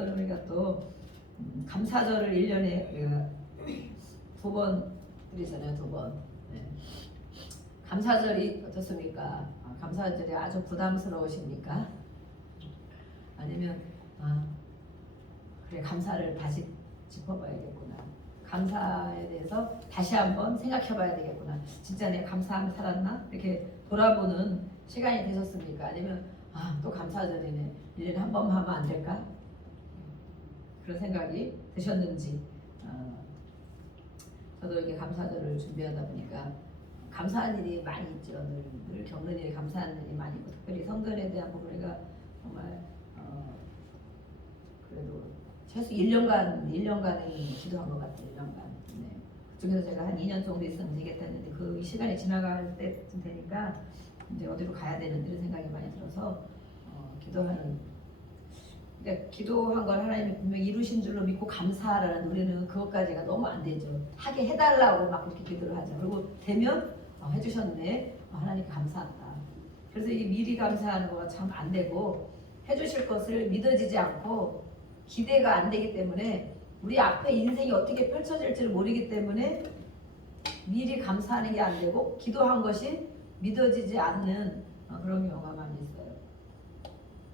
오늘 우리가 또 감사절을 1년에 우리가 2번 드리잖아요. 2번. 네. 감사절이 어떻습니까? 감사절이 아주 부담스러우십니까? 아니면 그래, 감사를 다시 짚어봐야겠구나. 감사에 대해서 다시 한번 생각해봐야 되겠구나. 진짜 내가 감사하며 살았나? 이렇게 돌아보는 시간이 되셨습니까? 아니면 또 감사절이네. 1년에 한 번만 하면 안 될까? 그런 생각이 드셨는지. 저도 이렇게 감사절을 준비하다 보니까 감사한 일이 많이 있죠. 늘 겪는 일이 감사한 일이 많이 있고, 특별히 성전에 대한 부분이가 정말 그래도 최소 1년간은 기도한 것 같아요. 1년간. 네. 그중에서 제가 한 2년 정도 있으면 되겠다 했는데 그 시간이 지나갈 때쯤 되니까 이제 어디로 가야 되는지 생각이 많이 들어서 그러니까 기도한 걸 하나님이 분명히 이루신 줄로 믿고 감사하라는 우리는 그것까지가 너무 안 되죠. 하게 해달라고 막 그렇게 기도를 하죠. 그리고 되면 해주셨네. 하나님께 감사한다. 그래서 이 미리 감사하는 거가 참 안 되고 해주실 것을 믿어지지 않고 기대가 안 되기 때문에 우리 앞에 인생이 어떻게 펼쳐질지를 모르기 때문에 미리 감사하는 게 안 되고 기도한 것이 믿어지지 않는 그런 경우가 많이 있어요.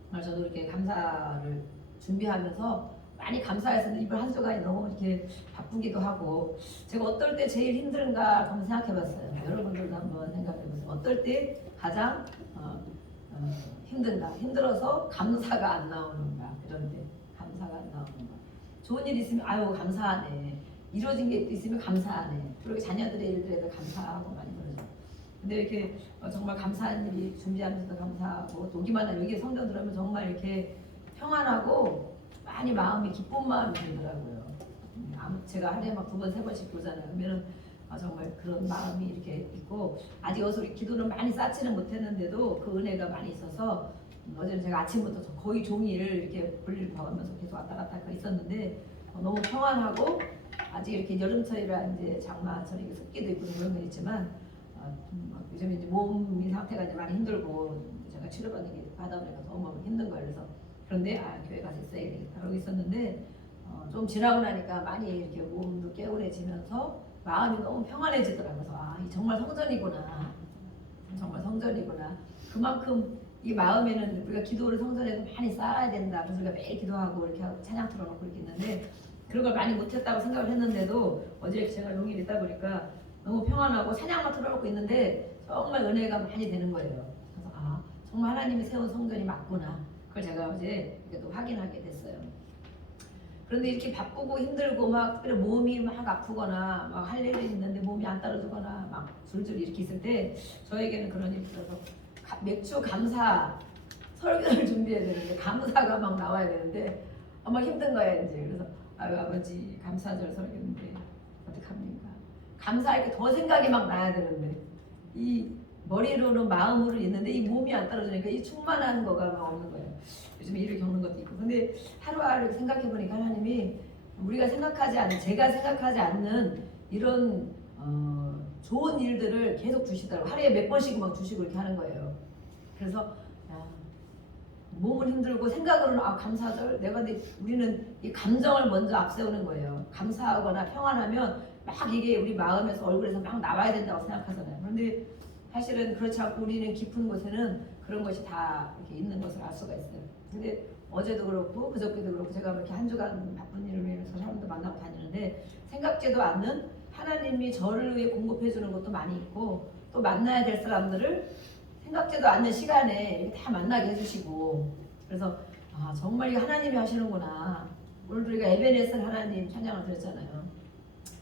그래서 저도 이렇게 감사를 준비하면서 많이 감사했었는데 이번 한 주간이 너무 이렇게 바쁘기도 하고 제가 어떨 때 제일 힘든가 한번 생각해봤어요. 여러분들도 한번 생각해보세요. 어떨 때 가장 힘든가? 힘들어서 감사가 안 나오는가? 그런 때 감사가 안 나오는가? 좋은 일 있으면 아유 감사하네. 이루어진 게 있으면 감사하네. 그리고 자녀들의 일들에도 감사하고 많이 그러죠. 근데 이렇게 정말 감사한 일이 준비하면서도 감사하고 또 오기만 하면 여기 성경 들어오면 정말 이렇게 평안하고 많이 마음이 기쁜 마음이 들더라고요. 제가 하루에 막 2번, 3번씩 보잖아요. 그러면은 정말 그런 마음이 이렇게 있고 아직 여기서 우리 기도는 많이 쌓지는 못했는데도 그 은혜가 많이 있어서 어제는 제가 아침부터 거의 종일 이렇게 볼일 봐가면서 계속 왔다 갔다 있었는데 너무 평안하고 아직 이렇게 여름철이라 이제 장마철이 습기도 있고 그런 건 있지만 요즘 이제 몸 상태가 이제 많이 힘들고 제가 치료받는 게 받아보니까 너무 힘든 거예요. 그래서 그런데 교회 가서 있어야 되겠다 그러고 있었는데 좀 지나고 나니까 많이 이렇게 몸도 개운해지면서 마음이 너무 평안해지더라고요. 그래서 이 정말 성전이구나. 정말 성전이구나. 그만큼 이 마음에는 우리가 기도를 성전에도 많이 쌓아야 된다. 그래서 우리가 매일 기도하고 이렇게 찬양 틀어놓고 이렇게 있는데 그런 걸 많이 못했다고 생각을 했는데도 어제 제가 용일 있다 보니까 너무 평안하고 찬양만 틀어놓고 있는데 정말 은혜가 많이 되는 거예요. 그래서 정말 하나님이 세운 성전이 맞구나. 그걸 제가 어제 이렇게 또 확인하게 됐어요. 그런데 이렇게 바쁘고 힘들고 막 특별히 몸이 막 아프거나 막 할 일이 있는데 몸이 안 따라주거나 막 줄줄 이렇게 있을 때 저에게는 그런 일이 있어서 맥주 감사 설교를 준비해야 되는데 감사가 막 나와야 되는데 막 힘든 거야 이제. 그래서 아버지 감사절 설교인데 어떡합니까? 감사할 게 더 생각이 막 나야 되는데 이 머리로는 마음으로 있는데 이 몸이 안 따라주니까 이 충만한 거가 막 없는 거예요. 요즘 일을 겪는 것도 있고. 근데 하루하루 생각해 보니까 하나님이 우리가 생각하지 않는, 제가 생각하지 않는 이런 좋은 일들을 계속 주시더라고요. 하루에 몇 번씩 막 주시고 이렇게 하는 거예요. 그래서 몸은 힘들고 생각으로는 감사절 내가 근데 우리는 이 감정을 먼저 앞세우는 거예요. 감사하거나 평안하면 막 이게 우리 마음에서 얼굴에서 막 나와야 된다고 생각하잖아요. 그런데 사실은 그렇지 않고 우리는 깊은 곳에는 그런 것이 다 이렇게 있는 것을 알 수가 있어요. 근데 어제도 그렇고 그저께도 그렇고 제가 이렇게 한 주간 바쁜 일을 위해서 사람도 만나고 다니는데 생각지도 않는 하나님이 저를 위해 공급해 주는 것도 많이 있고 또 만나야 될 사람들을 생각지도 않는 시간에 이렇게 다 만나게 해주시고 그래서 정말 이거 하나님이 하시는구나. 오늘도 우리가 에베네셀 하나님 찬양을 드렸잖아요.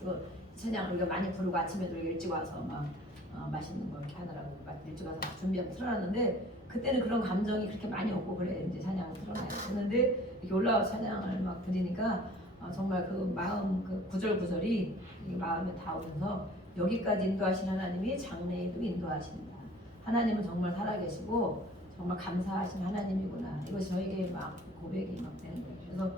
그리고 찬양 우리가 많이 부르고 아침에도 일찍 와서 막 맛있는 거 이렇게 하느라고 일찍 와서 준비하고 틀어놨는데 그때는 그런 감정이 그렇게 많이 없고 그래 이제 찬양을 틀어놔야 했는데 이렇게 올라와서 찬양을 막 드리니까 정말 그 마음 그 구절구절이 마음에 닿으면서 여기까지 인도하신 하나님이 장래에도 인도하신다. 하나님은 정말 살아계시고 정말 감사하신 하나님이구나. 이것이 저에게 막 고백이 막 되는 거예요. 그래서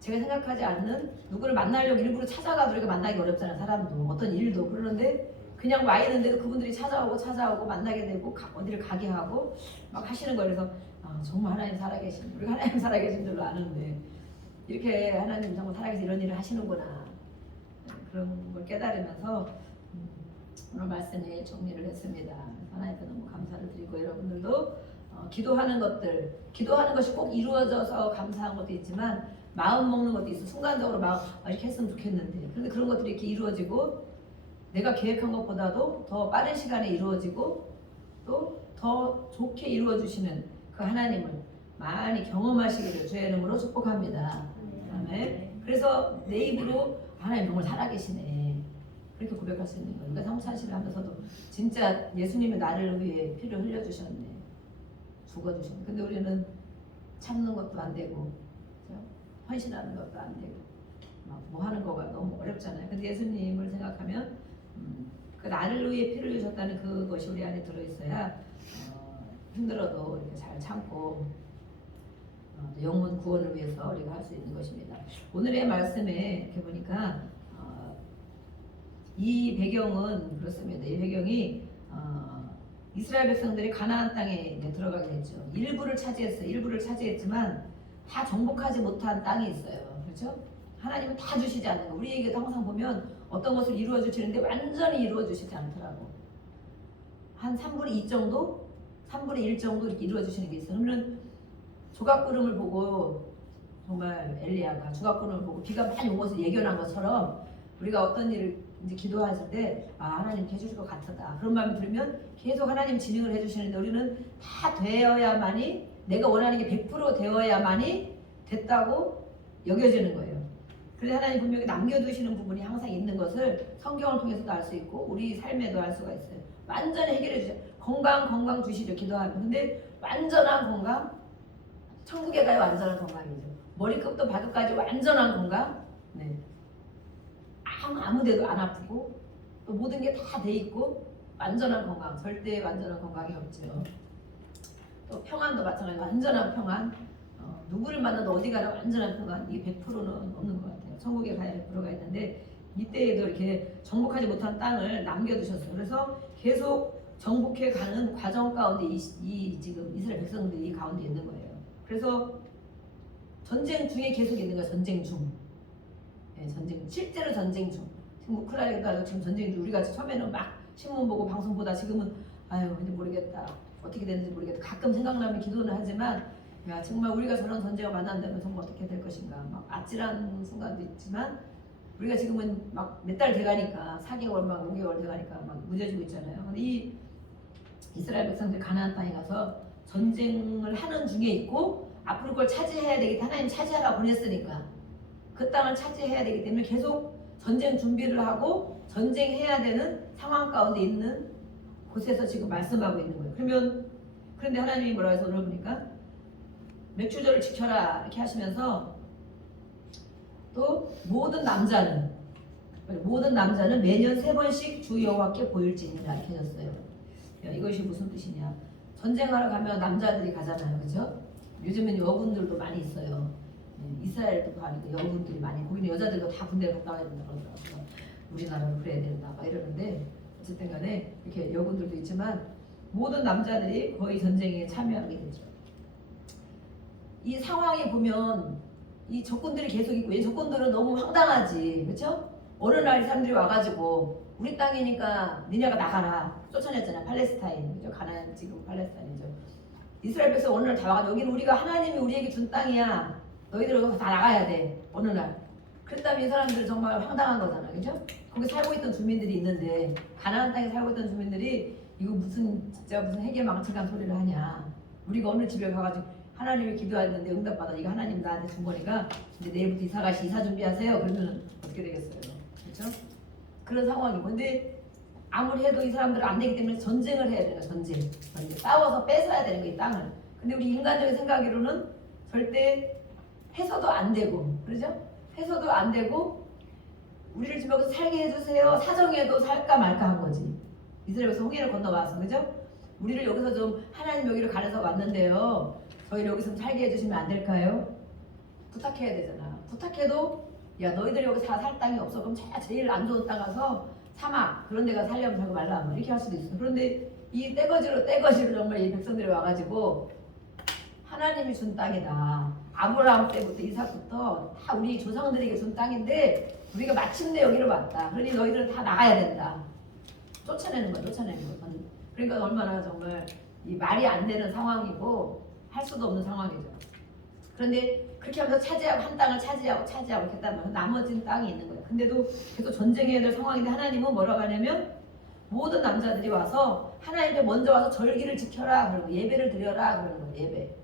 제가 생각하지 않는 누구를 만나려고 일부러 찾아가도 우리가 만나기 어렵잖아요. 사람도 어떤 일도 그러는데 그냥 와 있는데도 그분들이 찾아오고 만나게 되고 어디를 가게 하고 막 하시는 거예요. 그래서 정말 하나님 살아계신 우리가 하나님 살아계신 줄로 아는데 이렇게 하나님 정말 살아계셔 이런 일을 하시는구나. 그런 걸 깨달으면서 오늘 말씀에 정리를 했습니다. 하나님께 너무 감사를 드리고 여러분들도 기도하는 것이 꼭 이루어져서 감사한 것도 있지만 마음 먹는 것도 있어. 순간적으로 이렇게 했으면 좋겠는데 그런데 그런 것들이 이렇게 이루어지고 내가 계획한 것보다도 더 빠른 시간에 이루어지고 또 더 좋게 이루어 주시는 그 하나님을 많이 경험하시기를 주의 이름으로 축복합니다. 아멘. 그래서 내 입으로 하나님 정말 살아계시네 그렇게 고백할 수 있는 거예요. 그러니까 성찬식을 하면서도 진짜 예수님이 나를 위해 피를 흘려주셨네, 죽어주셨네. 근데 우리는 참는 것도 안 되고 그렇죠? 헌신하는 것도 안 되고 막 뭐 하는 거가 너무 어렵잖아요. 근데 예수님을 생각하면 그 나를 위해 피를 흘리셨다는 그것이 우리 안에 들어있어야 힘들어도 이렇게 잘 참고 영혼 구원을 위해서 우리가 할 수 있는 것입니다. 오늘의 말씀에 이렇게 보니까 이 배경은 그렇습니다. 이 배경이 이스라엘 백성들이 가나안 땅에 들어가게 됐죠. 일부를 차지했어요. 일부를 차지했지만 다 정복하지 못한 땅이 있어요. 그렇죠? 하나님은 다 주시지 않는 거. 우리에게도 항상 보면 어떤 것을 이루어 주시는데 완전히 이루어 주시지 않더라고. 한 3분의 2 정도? 3분의 1 정도 이렇게 이루어 주시는 게 있어요. 그러면 조각구름을 보고 정말 엘리야가 조각구름을 보고 비가 많이 온 것을 예견한 것처럼 우리가 어떤 일을 이제 기도하실 때 하나님 해주실 것 같다 그런 마음이 들면 계속 하나님 진행을 해주시는데 우리는 다 되어야만이 내가 원하는 게 100% 되어야만이 됐다고 여겨지는 거예요. 그래서 하나님 분명히 남겨두시는 부분이 항상 있는 것을 성경을 통해서도 알 수 있고 우리 삶에도 알 수가 있어요. 완전히 해결해 주세요. 건강 주시죠. 기도하면. 근데 완전한 건강, 천국에 가야 완전한 건강이죠. 머리끝부터 발끝까지 완전한 건강. 네. 아무 데도 안 아프고 또 모든 게 다 돼 있고 완전한 건강. 절대 완전한 건강이 없죠. 또 평안도 마찬가지. 완전한 평안. 누구를 만나도 어디 가나 완전한 평안. 이게 100%는 없는 것 같아요. 천국에 가야 100%가 있는데 이때에도 이렇게 정복하지 못한 땅을 남겨두셨어요. 그래서 계속 정복해 가는 과정 가운데 이 지금 이스라엘 백성들이 가운데 있는 거예요. 그래서 전쟁 중에 계속 있는 거예요. 전쟁 중. 네, 실제로 전쟁 중. 지금 우크라이나도 지금 전쟁 중. 우리가 처음에는 막 신문 보고 방송 보다 지금은 이제 모르겠다. 어떻게 되는지 모르겠다. 가끔 생각나면 기도는 하지만 야 정말 우리가 저런 전쟁을 만난다면 정말 어떻게 될 것인가. 막 아찔한 순간도 있지만 우리가 지금은 막 몇 달 돼가니까 4개월 막 5개월 돼가니까 막 무뎌지고 있잖아요. 근데 이 이스라엘 백성들 가나안 땅에 가서 전쟁을 하는 중에 있고 앞으로 그걸 차지해야 되기 때문에 하나님 차지하라고 보냈으니까 그 땅을 차지해야 되기 때문에 계속 전쟁 준비를 하고 전쟁해야 되는 상황 가운데 있는 곳에서 지금 말씀하고 있는 거예요. 그런데 하나님이 뭐라고 해서 오늘 보니까 맥주절을 지켜라 이렇게 하시면서 또 모든 남자는 매년 3번씩 주 여호와께 보일지니라 이렇게 하셨어요. 이것이 무슨 뜻이냐? 전쟁하러 가면 남자들이 가잖아요, 그렇죠? 요즘은 여군들도 많이 있어요. 이스라엘도 가니까 여군들이 많이. 거기는 여자들도 다 군대를 갔다 와야 된다 그러더라고요. 우리나라도 그래야 된다 막 이러는데 어쨌든간에 이렇게 여군들도 있지만 모든 남자들이 거의 전쟁에 참여하게 되죠. 이 상황에 보면 이 적군들이 계속 있고 이 적군들은 너무 황당하지, 그렇죠? 어느 날 이 사람들이 와가지고 우리 땅이니까 니네가 나가라 쫓아냈잖아. 팔레스타인, 그죠? 가나안 지금 팔레스타인이죠. 이스라엘 백성 어느 날 다 와가지고 여기는 우리가 하나님이 우리에게 준 땅이야. 너희들 여기서 다 나가야 돼. 어느 날. 그랬다면 이 사람들은 정말 황당한 거잖아, 그죠? 거기 살고 있던 주민들이 있는데 가나안 땅에 살고 있던 주민들이 이거 진짜 무슨 해계망측한 소리를 하냐. 우리가 어느 집에 가가지고 하나님이 기도했는데 응답받아. 이거 하나님 나한테 준 거니까 이제 내일부터 이사 준비하세요. 그러면 어떻게 되겠어요? 그렇죠? 그런 상황이고. 근데 아무리 해도 이 사람들은 안 되기 때문에 전쟁을 해야 되는 전쟁. 싸워서 뺏어야 되는 거이 땅을. 근데 우리 인간적인 생각으로는 절대 해서도 안 되고, 그러죠? 해서도 안 되고 우리를 지금 여기서 살게 해주세요. 사정해도 살까 말까 한 거지. 이스라엘에서 홍해를 건너와서, 그죠? 우리를 여기서 좀 하나님 여기로 가려서 왔는데요. 저희를 여기서 좀 살게 해주시면 안 될까요? 부탁해야 되잖아. 부탁해도 야 너희들 여기 살 땅이 없어. 그럼 제일 안 좋은 땅 가서 사막 그런 데가 살려면 살고 말라 뭐 이렇게 할 수도 있어. 그런데 이 떼거지로 정말 이 백성들이 와가지고 하나님이 준 땅이다. 아브라함 때부터 이삭부터 다 우리 조상들에게 준 땅인데 우리가 마침내 여기로 왔다. 그러니 너희들은 다 나가야 된다. 쫓아내는 거야, 쫓아내는 거. 그러니까 얼마나 정말 이 말이 안 되는 상황이고 할 수도 없는 상황이죠. 그런데 그렇게 하면서 차지하고 한 땅을 차지하고 이렇게 했다면 나머진 땅이 있는 거예요. 근데도 계속 전쟁해야 될 상황인데 하나님은 뭐라고 하냐면 모든 남자들이 와서 하나님께 먼저 와서 절기를 지켜라 그러고 예배를 드려라 그러는 거예요. 예배.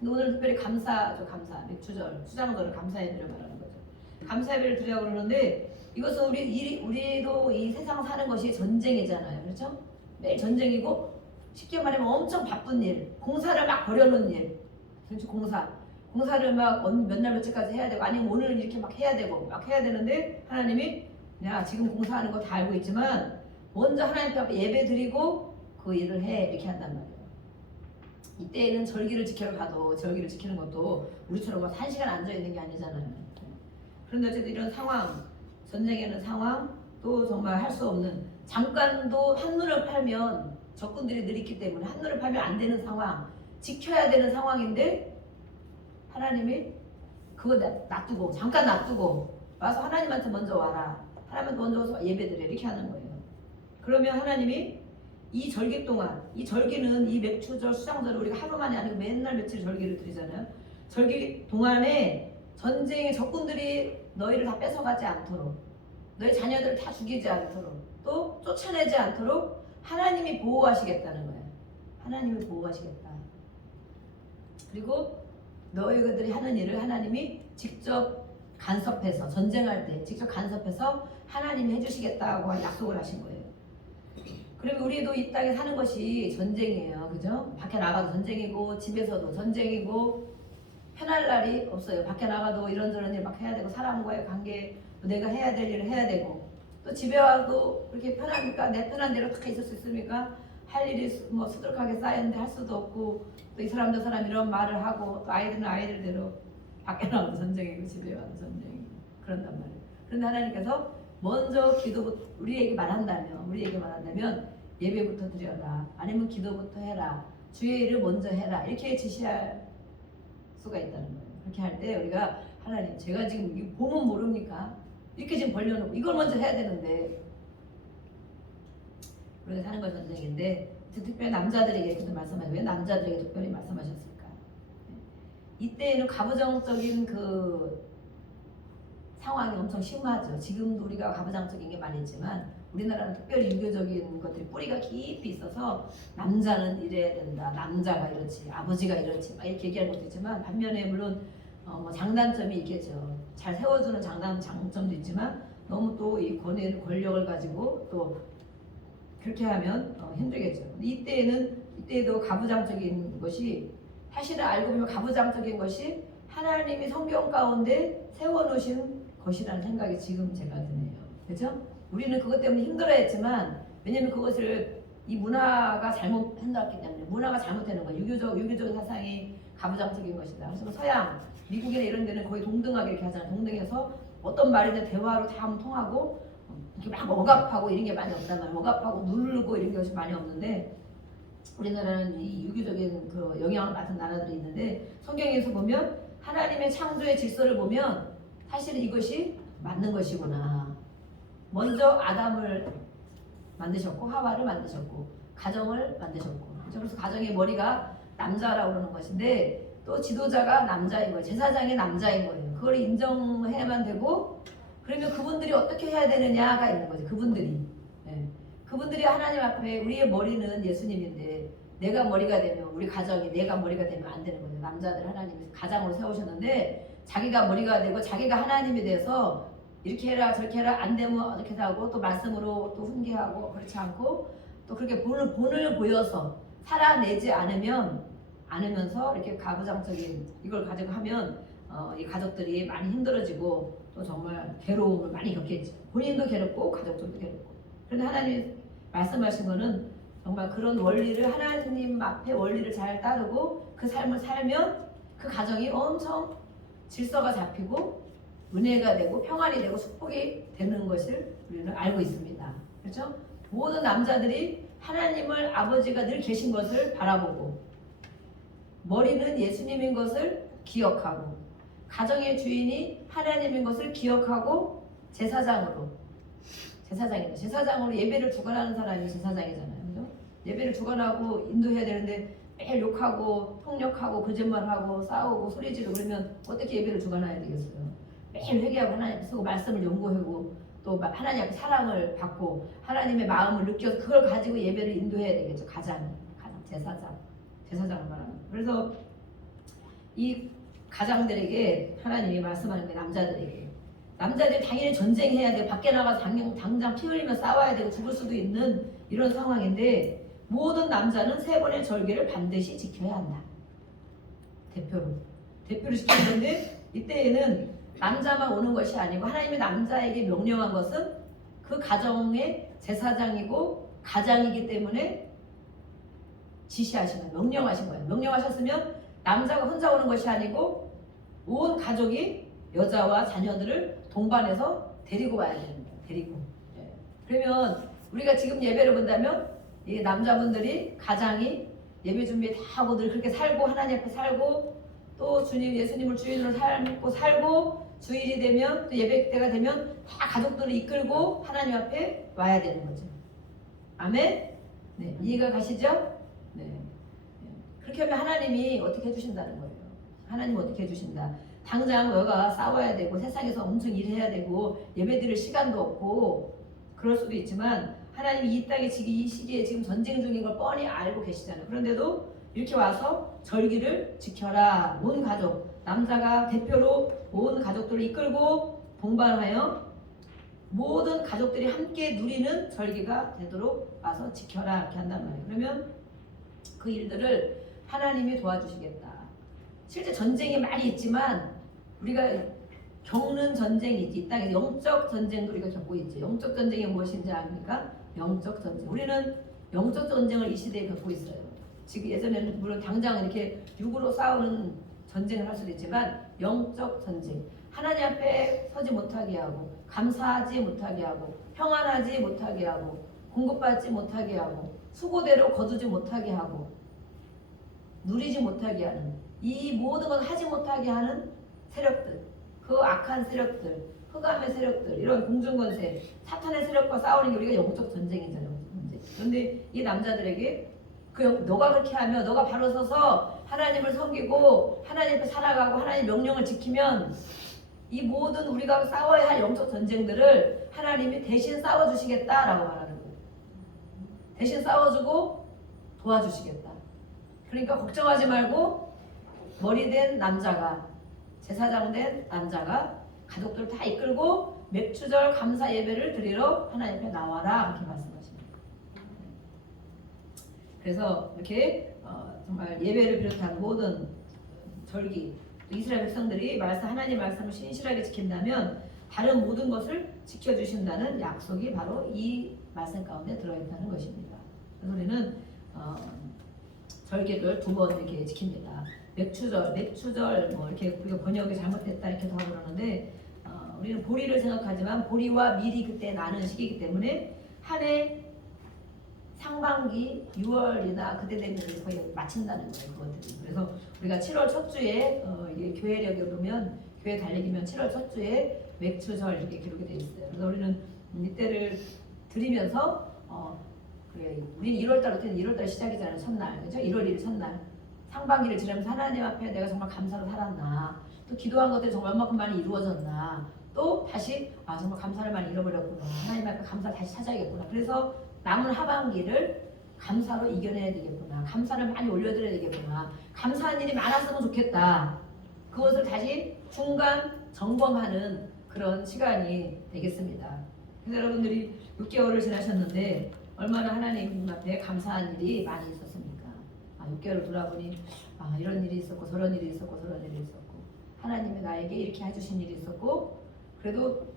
근데 오늘 특별히 감사죠. 감사. 맥주절, 수장절을 감사 예배를 말하는 거죠. 감사 예배를 드리라고 그러는데 이것은 우리도 이 세상 사는 것이 전쟁이잖아요. 그렇죠? 매일 전쟁이고 쉽게 말하면 엄청 바쁜 일, 공사를 막 벌여놓은 일. 그렇죠? 공사를 막 몇 날 며칠까지 해야 되고 아니면 오늘 이렇게 막 해야 되고 막 해야 되는데 하나님이 야 지금 공사하는 거 다 알고 있지만 먼저 하나님 앞에 예배 드리고 그 일을 해 이렇게 한단 말이에요. 이때에는 절기를 지키러 가도 절기를 지키는 것도 우리처럼 막 1시간 앉아 있는 게 아니잖아요. 그런데 어쨌든 이런 상황, 전쟁에는 상황 또 정말 할 수 없는 잠깐도 한눈을 팔면 적군들이 늘 있기 때문에 한눈을 팔면 안 되는 상황, 지켜야 되는 상황인데 하나님이 그거 놔두고 잠깐 놔두고 와서 하나님한테 먼저 와라. 하나님한테 먼저 와서 예배드려 이렇게 하는 거예요. 그러면 하나님이 이 절기 동안 이 절기는 이 맥주절 수장절을 우리가 하루 만에 아니고 맨날 며칠 절기를 드리잖아요. 절기 동안에 전쟁의 적군들이 너희를 다 뺏어가지 않도록 너희 자녀들을 다 죽이지 않도록 또 쫓아내지 않도록 하나님이 보호하시겠다는 거예요. 하나님이 보호하시겠다. 그리고 너희들이 하는 일을 하나님이 직접 간섭해서 전쟁할 때 직접 간섭해서 하나님이 해주시겠다고 약속을 하신 거예요. 그러면 우리도 이 땅에 사는 것이 전쟁이에요. 그죠? 밖에 나가도 전쟁이고 집에서도 전쟁이고 편할 날이 없어요. 밖에 나가도 이런저런 일 막 해야 되고 사람과의 관계 내가 해야 될 일을 해야 되고 또 집에 와도 그렇게 편하니까 내 편한 대로 다 있을 수 있으니까 할 일이 뭐 수두룩하게 쌓였는데 할 수도 없고 또 이 사람 저 사람 이런 말을 하고 또 아이들은 아이들대로 밖에 나가도 전쟁이고 집에 와도 전쟁이고 그런단 말이에요. 그런데 하나님께서 먼저 우리에게 말한다면 예배부터 드려라 아니면 기도부터 해라 주의 일을 먼저 해라 이렇게 지시할 수가 있다는 거예요. 그렇게 할 때 우리가 하나님 제가 지금 이거 보면 모릅니까? 이렇게 지금 벌려놓고 이걸 먼저 해야 되는데 우리가 사는 건 전쟁인데 특별히 남자들에게 그때 말씀하셨어요. 왜 남자들에게 특별히 말씀하셨을까? 이때에는 가부장적인 그 상황이 엄청 심하죠. 지금도 우리가 가부장적인 게 많이 있지만 우리나라는 특별히 유교적인 것들이 뿌리가 깊이 있어서 남자는 이래야 된다. 남자가 이렇지. 아버지가 이렇지. 막 이렇게 얘기하는 것도 있지만 반면에 물론 뭐 장단점이 있겠죠. 잘 세워주는 장점도 있지만 너무 또 이 권력을 가지고 또 그렇게 하면 힘들겠죠. 이때에도 가부장적인 것이 사실은 알고 보면 가부장적인 것이 하나님이 성경 가운데 세워놓으신 것이라는 생각이 지금 제가 드네요. 그렇죠? 우리는 그것 때문에 힘들어했지만 왜냐하면 그것을 이 문화가 잘못했기 때문에 문화가 잘못되는 거예요. 유교적 사상이 가부장적인 것이다. 그래서 서양, 미국이나 이런 데는 거의 동등하게 이렇게 하잖아요. 동등해서 어떤 말이든 대화로 다 통하고 이렇게 막 억압하고 이런 게 많이 없단 말이에요. 억압하고 누르고 이런 것이 많이 없는데 우리나라는 이 유교적인 그 영향을 맡은 나라들이 있는데 성경에서 보면 하나님의 창조의 질서를 보면 사실은 이것이 맞는 것이구나. 먼저 아담을 만드셨고 하와를 만드셨고 가정을 만드셨고 그래서 가정의 머리가 남자라고 그러는 것인데 또 지도자가 남자인 거예요. 제사장이 남자인 거예요. 그걸 인정해야만 되고 그러면 그분들이 어떻게 해야 되느냐가 있는 거죠. 그분들이 하나님 앞에 우리의 머리는 예수님인데 내가 머리가 되면 우리 가정이 내가 머리가 되면 안 되는 거죠. 남자들 하나님이 가장으로 세우셨는데 자기가 머리가 되고 자기가 하나님이 돼서 이렇게 해라 저렇게 해라 안 되면 어떻게 하고 또 말씀으로 또 훈계하고 그렇지 않고 또 그렇게 본을 보여서 살아내지 않으면서 이렇게 가부장적인 이걸 가지고 하면 이 가족들이 많이 힘들어지고 또 정말 괴로움을 많이 겪겠죠. 본인도 괴롭고 가족들도 괴롭고. 그런데 하나님 말씀하신 거는 정말 그런 원리를 하나님 앞에 원리를 잘 따르고 그 삶을 살면 그 가정이 엄청 질서가 잡히고 은혜가 되고 평안이 되고 축복이 되는 것을 우리는 알고 있습니다. 그렇죠? 모든 남자들이 하나님을 아버지가 늘 계신 것을 바라보고 머리는 예수님인 것을 기억하고 가정의 주인이 하나님인 것을 기억하고 제사장으로 예배를 주관하는 사람이 제사장이잖아요. 그죠? 예배를 주관하고 인도해야 되는데 매일 욕하고 폭력하고 거짓말하고 싸우고 소리지르고 그러면 어떻게 예배를 주관해야 되겠어요? 매일 회개하고 하나님 앞에 서고 말씀을 연구하고 또 하나님 앞에 사랑을 받고 하나님의 마음을 느껴서 그걸 가지고 예배를 인도해야 되겠죠. 가장 제사장을 말하는. 그래서 이 가장들에게 하나님이 말씀하는 게 남자들이 당연히 전쟁해야 되고 밖에 나가서 당장 피 흘리며 싸워야 되고 죽을 수도 있는 이런 상황인데 모든 남자는 3번의 절기를 반드시 지켜야 한다. 대표로 지키는데 이때에는 남자만 오는 것이 아니고 하나님이 남자에게 명령한 것은 그 가정의 제사장이고 가장이기 때문에 지시하시는 명령하신 거예요. 명령하셨으면 남자가 혼자 오는 것이 아니고 온 가족이 여자와 자녀들을 동반해서 데리고 와야 됩니다. 그러면 우리가 지금 예배를 본다면 이 남자분들이 가장이 예배 준비 다 하고 늘 그렇게 살고 하나님 앞에 살고 또 예수님을 주인으로 살고 주일이 되면 또 예배 때가 되면 다 가족들을 이끌고 하나님 앞에 와야 되는 거죠. 아멘? 네, 이해가 가시죠? 네. 그렇게 하면 하나님이 어떻게 해주신다는 거예요. 하나님 어떻게 해주신다. 당장 너가 싸워야 되고 세상에서 엄청 일해야 되고 예배 드릴 시간도 없고 그럴 수도 있지만 하나님이 이 땅에 지금 이 시기에 지금 전쟁 중인 걸 뻔히 알고 계시잖아요. 그런데도 이렇게 와서 절기를 지켜라. 온 가족, 남자가 대표로 온 가족들을 이끌고 동반하여 모든 가족들이 함께 누리는 절기가 되도록 와서 지켜라 이렇게 한단 말이에요. 그러면 그 일들을 하나님이 도와주시겠다. 실제 전쟁이 많이 있지만 우리가 겪는 전쟁이 있지. 이 땅에 영적 전쟁도 우리가 겪고 있죠. 영적 전쟁이 무엇인지 아닙니까? 영적 전쟁. 우리는 영적 전쟁을 이 시대에 겪고 있어요. 지금 예전에는 물론 당장 이렇게 육으로 싸우는 전쟁을 할 수도 있지만 영적 전쟁. 하나님 앞에 서지 못하게 하고 감사하지 못하게 하고 평안하지 못하게 하고 공급받지 못하게 하고 수고대로 거두지 못하게 하고 누리지 못하게 하는 이 모든 건 하지 못하게 하는 세력들, 그 악한 세력들, 흑암의 세력들, 이런 공중권세, 사탄의 세력과 싸우는 게 우리가 영적 전쟁이잖아요. 그런데 이 남자들에게 너가 그렇게 하면 너가 바로 서서 하나님을 섬기고 하나님 앞에 살아가고 하나님 명령을 지키면 이 모든 우리가 싸워야 할 영적 전쟁들을 하나님이 대신 싸워주시겠다라고 말하는 거예요. 대신 싸워주고 도와주시겠다. 그러니까 걱정하지 말고 머리 된 남자가 제사장 된 남자가 가족들 다 이끌고 맥주절 감사 예배를 드리러 하나님 앞에 나와라 이렇게 말씀하십니다. 그래서 이렇게 정말 예배를 비롯한 모든 절기 이스라엘 백성들이 하나님 말씀을 신실하게 지킨다면 다른 모든 것을 지켜주신다는 약속이 바로 이 말씀 가운데 들어있다는 것입니다. 그래서 우리는 절기를 2번 이렇게 지킵니다. 맥추절 뭐 이렇게 우리가 번역이 잘못됐다 이렇게도 하고 그러는데 우리는 보리를 생각하지만 보리와 밀이 그때 나는 시기이기 때문에 한 해 상반기 6월이나 그때 되면 거의 마친다는 거예요. 그것들이. 그래서 우리가 7월 첫 주에 이게 교회력에 보면 교회 달리기면 7월 첫 주에 맥추절 이렇게 기록이 되어 있어요. 그래서 우리는 이때를 드리면서 그래 우리는 1월달부터는 1월달 시작이잖아요. 첫날 그렇죠? 1월 1일 첫날 상반기를 지나면서 하나님 앞에 내가 정말 감사로 살았나 또 기도한 것들이 정말 얼마큼 많이 이루어졌나 또 다시 정말 감사를 많이 잃어버렸구나 하나님 앞에 감사 다시 찾아야겠구나 그래서 남은 하반기를 감사로 이겨내야 되겠구나 감사를 많이 올려드려야 되겠구나 감사한 일이 많았으면 좋겠다 그것을 다시 중간 점검하는 그런 시간이 되겠습니다. 그래서 여러분들이 6개월을 지나셨는데 얼마나 하나님 앞에 감사한 일이 많이 있었습니까? 6개월을 돌아보니 이런 일이 있었고 저런 일이 있었고 저런 일이 있었고 하나님이 나에게 이렇게 해주신 일이 있었고 그래도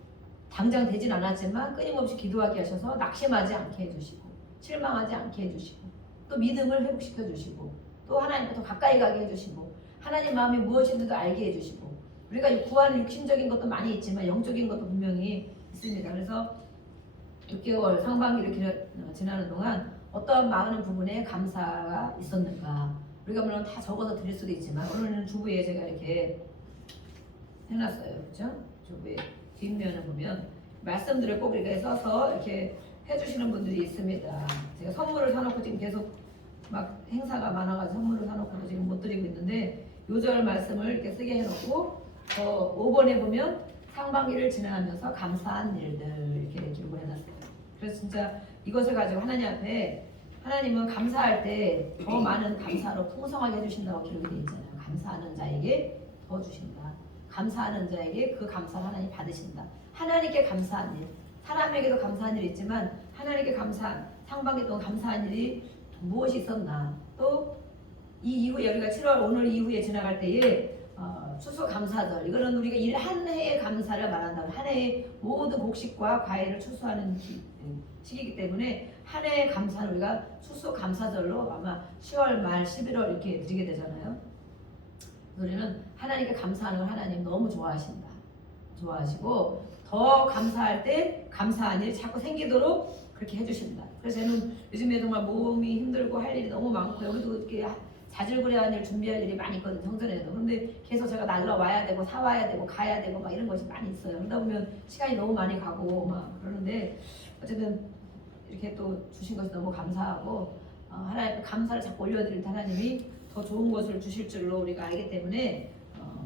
당장 되진 않았지만 끊임없이 기도하게 하셔서 낙심하지 않게 해주시고 실망하지 않게 해주시고 또 믿음을 회복시켜 주시고 또 하나님께 더 가까이 가게 해주시고 하나님 마음이 무엇인지도 알게 해주시고 우리가 구하는 육신적인 것도 많이 있지만 영적인 것도 분명히 있습니다. 그래서 6개월 상반기를 지나는 동안 어떠한 많은 부분에 감사가 있었는가 우리가 물론 다 적어서 드릴 수도 있지만 오늘은 주부에 제가 이렇게 해놨어요. 그렇죠? 주부의 뒷면을 보면 말씀들을 꼭 이렇게 써서 이렇게 해주시는 분들이 있습니다. 제가 선물을 사놓고 지금 계속 막 행사가 많아가지고 선물을 사놓고 지금 못 드리고 있는데 요절 말씀을 이렇게 쓰게 해놓고 5번에 보면 상반기를 지나가면서 감사한 일들 이렇게 기록을 해놨어요. 그래서 진짜 이것을 가지고 하나님 앞에 하나님은 감사할 때 더 많은 감사로 풍성하게 해주신다고 기록이 되어 있잖아요. 감사하는 자에게 더 주신다. 감사하는 자에게 그 감사를 하나님 받으신다. 하나님께 감사한 일, 사람에게도 감사한 일이 있지만 하나님께 감사한 상반기 동안 감사한 일이 무엇이 있었나. 또 이 이후에 우리가 7월 오늘 이후에 지나갈 때에 추수감사절, 이거는 우리가 한 해의 감사를 말한다. 한 해의 모든 곡식과 과일을 추수하는 시기이기 때문에 한 해의 감사는 우리가 추수감사절로 아마 10월 말 11월 이렇게 드리게 되잖아요. 우리는 하나님께 감사하는 걸 하나님 너무 좋아하신다. 좋아하시고 더 감사할 때 감사한 일이 자꾸 생기도록 그렇게 해주신다. 그래서 저는 요즘에 정말 몸이 힘들고 할 일이 너무 많고 여기도 이렇게 자질구레한 일 준비할 일이 많이 있거든요. 성전에도. 그런데 계속 제가 날라와야 되고 사와야 되고 가야 되고 막 이런 것이 많이 있어요. 그러다 보면 시간이 너무 많이 가고 막 그러는데 어쨌든 이렇게 또 주신 것이 너무 감사하고 하나님 감사를 자꾸 올려드릴 때 하나님이 더 좋은 것을 주실 줄로 우리가 알기 때문에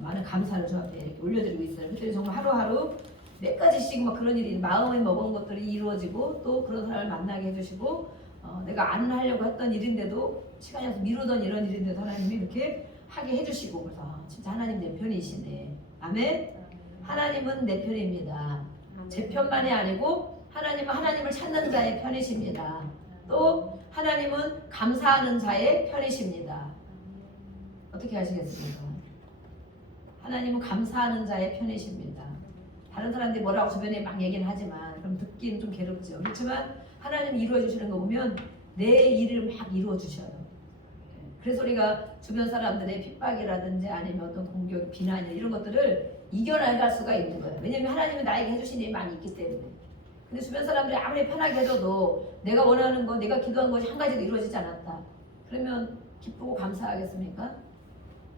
많은 감사를 주 앞에 이렇게 올려드리고 있어요. 그랬더니 정말 하루하루 몇 가지씩 막 그런 일이 마음에 먹은 것들이 이루어지고 또 그런 사람을 만나게 해주시고 내가 안 하려고 했던 일인데도 시간이 없어서 미루던 이런 일인데도 하나님이 이렇게 하게 해주시고 그래서 진짜 하나님 내 편이시네. 아멘. 하나님은 내 편입니다. 제 편만이 아니고 하나님은 하나님을 찾는 자의 편이십니다. 또 하나님은 감사하는 자의 편이십니다. 어떻게 하시겠습니까? 하나님은 감사하는 자의 편이십니다. 다른 사람들이 뭐라고 주변에 막 얘기는 하지만 그럼 듣기는 좀 괴롭죠. 그렇지만 하나님이 이루어 주시는 거 보면 내 일을 막 이루어 주셔요. 그래서 우리가 주변 사람들의 핍박이라든지 아니면 어떤 공격, 비난이나 이런 것들을 이겨나갈 수가 있는 거예요. 왜냐하면 하나님은 나에게 해주신 일이 많이 있기 때문에. 근데 주변 사람들이 아무리 편하게 해줘도 내가 원하는 거, 내가 기도한 것이 한 가지도 이루어지지 않았다. 그러면 기쁘고 감사하겠습니까?